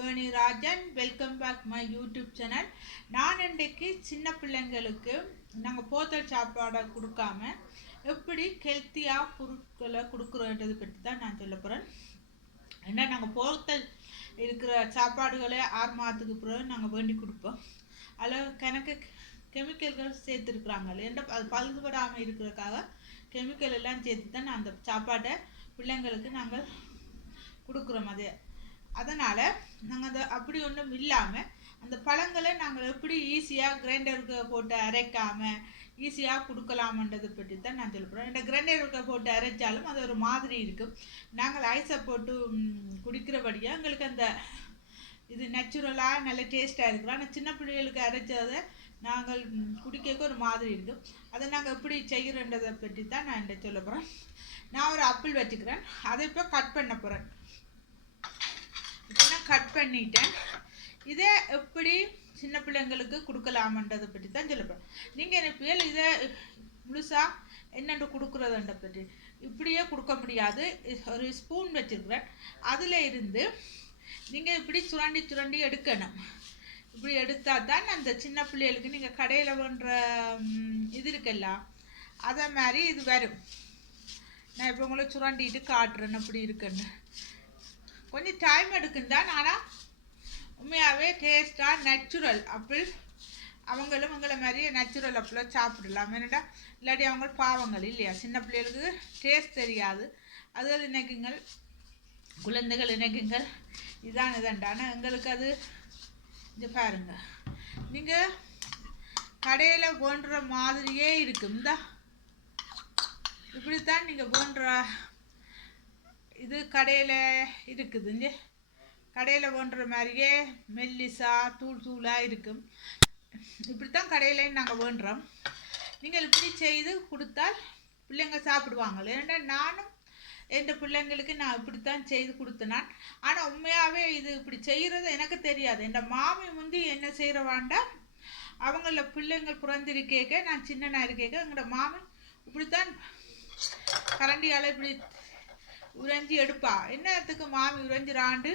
Vani Rajan, welcome back my YouTube channel. நான் இன்றைக்கு சின்ன பிள்ளைங்களுக்கு நாங்கள் போத்தல் சாப்பாடை கொடுக்காம எப்படி ஹெல்த்தியாக பொருட்களை கொடுக்குறோன்றது பற்றி தான் நான் சொல்ல போகிறேன். ஏன்னா நாங்கள் போத்தல் இருக்கிற சாப்பாடுகளை 6 மாதத்துக்கு பிறகு நாங்கள் வேண்டி கொடுப்போம். அதில் கணக்கு கெமிக்கல்கள் சேர்த்துருக்குறாங்க, ஏன்னா அது பழுதுபடாமல் இருக்கிறதுக்காக கெமிக்கல் எல்லாம் சேர்த்து தான் அந்த சாப்பாட்டை பிள்ளைங்களுக்கு நாங்கள் கொடுக்குறோம். அதனால் நாங்கள் அந்த அப்படி ஒன்றும் இல்லாமல் அந்த பழங்களை நாங்கள் எப்படி ஈஸியாக கிரைண்டருக்கு போட்டு அரைக்காமல் ஈஸியாக கொடுக்கலாமன்றதை பற்றி தான் நான் சொல்லுறேன். இந்த கிரைண்டருக்கு போட்டு அரைச்சாலும் அது ஒரு மாதிரி இருக்கும். நாங்கள் ஐஸை போட்டு குடிக்கிறபடியாக எங்களுக்கு அந்த இது நேச்சுரலாக நல்ல டேஸ்ட்டாக இருக்கிறோம். ஆனால் சின்ன பிள்ளைகளுக்கு அரைச்சதை நாங்கள் குடிக்க ஒரு மாதிரி இருக்கும். அதை நாங்கள் எப்படி செய்கிறன்றதை பற்றி தான் நான் என்கிட்ட சொல்ல போகிறேன். நான் ஒரு ஆப்பிள் வச்சுக்கிறேன், அதை இப்போ கட் பண்ண போகிறேன். இப்போ நான் கட் பண்ணிட்டேன். இதை எப்படி சின்ன பிள்ளைங்களுக்கு கொடுக்கலாமன்றதை பற்றி தான் சொல்ல போகிறேன். நீங்கள் எனக்கு இதை முழுசாக என்னென்று கொடுக்குறதுன்ற பற்றி இப்படியே கொடுக்க முடியாது. ஒரு ஸ்பூன் வச்சுருக்கிறேன், அதில் இருந்து நீங்கள் இப்படி சுரண்டி சுரண்டி எடுக்கணும். இப்படி எடுத்தால் தான் அந்த சின்ன பிள்ளைகளுக்கு நீங்கள் கடையில் பண்ணுற இது இருக்குல்ல அதை மாதிரி இது வரும். நான் இப்போ உங்களை சுரண்டிட்டு காட்டுறேன் அப்படி இருக்குன்னு. கொஞ்சம் டைம் எடுக்கும் தான், ஆனால் உண்மையாகவே டேஸ்ட்டாக நேச்சுரல் ஆப்பிள் அவங்களும் உங்களை மாதிரி நேச்சுரல் ஆப்பிள் சாப்பிடலாம். என்னடா இல்லாட்டி அவங்க பாவங்கள் இல்லையா, சின்ன பிள்ளைகளுக்கு டேஸ்ட் தெரியாது. அது நினைக்குங்கள், குழந்தைகள் நினைக்குங்கள் இதான் இதண்டா. ஆனால் எங்களுக்கு அது இது பாருங்க, நீங்கள் கடையில் போன்ற மாதிரியே இருக்கும். இந்த இப்படித்தான் நீங்கள் போன்ற இது கடையில் இருக்குது. இங்கே கடையில் போன்ற மாதிரியே மெல்லிசா தூள் தூளாக இருக்கும். இப்படித்தான் கடையில் நாங்கள் வேண்டுறோம். நீங்கள் இப்படி செய்து கொடுத்தால் பிள்ளைங்க சாப்பிடுவாங்க. ஏன்னா நானும் என் பிள்ளைங்களுக்கு நான் இப்படித்தான் செய்து கொடுத்தேனான். ஆனால் உண்மையாகவே இது இப்படி செய்கிறது எனக்கு தெரியாது. என் மாமி முந்தி என்ன செய்கிறவாண்டா, அவங்கள பிள்ளைங்கள் பிறந்திருக்கேக்க நான் சின்னனாக இருக்கேக்க எங்களோட மாமி இப்படித்தான் கரண்டியால் இப்படி உறைஞ்சி எடுப்பா. என்னத்துக்கு மாமி உறைஞ்சிராண்டு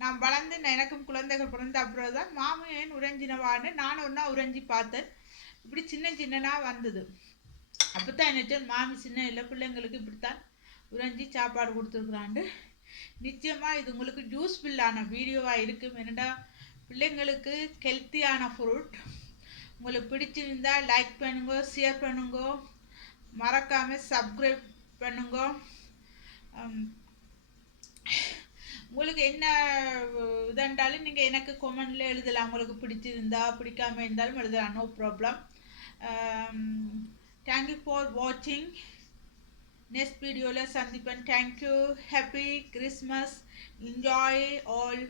நான் வளர்ந்து எனக்கும் குழந்தைகள் பிறந்த அப்புறம் தான் மாமி ஏன் உறைஞ்சினவான்னு நானும் ஒன்றா உறைஞ்சி பார்த்தேன். இப்படி சின்ன சின்னனாக வந்தது. அப்போ தான் என்ன மாமி சின்ன இல்லை பிள்ளைங்களுக்கு இப்படித்தான் உறைஞ்சி சாப்பாடு கொடுத்துருக்குறாண்டு. நிச்சயமாக இது உங்களுக்கு யூஸ்ஃபுல்லான வீடியோவாக இருக்கும். என்னடா பிள்ளைங்களுக்கு ஹெல்த்தியான ஃப்ரூட் உங்களுக்கு பிடிச்சிருந்தா லைக் பண்ணுங்க, ஷேர் பண்ணுங்க, மறக்காமல் சப்ஸ்கிரைப் பண்ணுங்க. உங்களுக்கு என்ன இதாண்டாலும் நீங்கள் எனக்கு கமெண்டில் எழுதலாம். உங்களுக்கு பிடிச்சிருந்தா பிடிக்காமல் இருந்தாலும் எழுதலாம், நோ ப்ராப்ளம். தேங்க்யூ ஃபார் வாட்சிங். நெக்ஸ்ட் வீடியோவில் சந்திப்பேன். Thank you. Happy Christmas. Enjoy all.